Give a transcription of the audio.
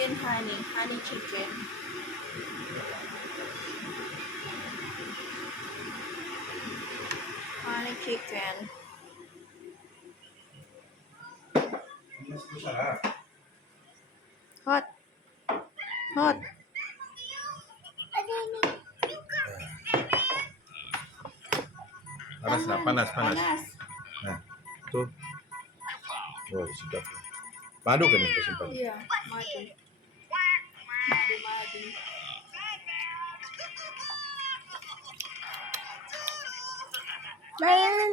chicken honey chicken. Honey chicken. Mas masarap. Hot. Hot. Panas na, panas. Panas. Nah, tuh. Oh, sedap. Madu kan itu simpan. Iya, madu. Madu. Mayroon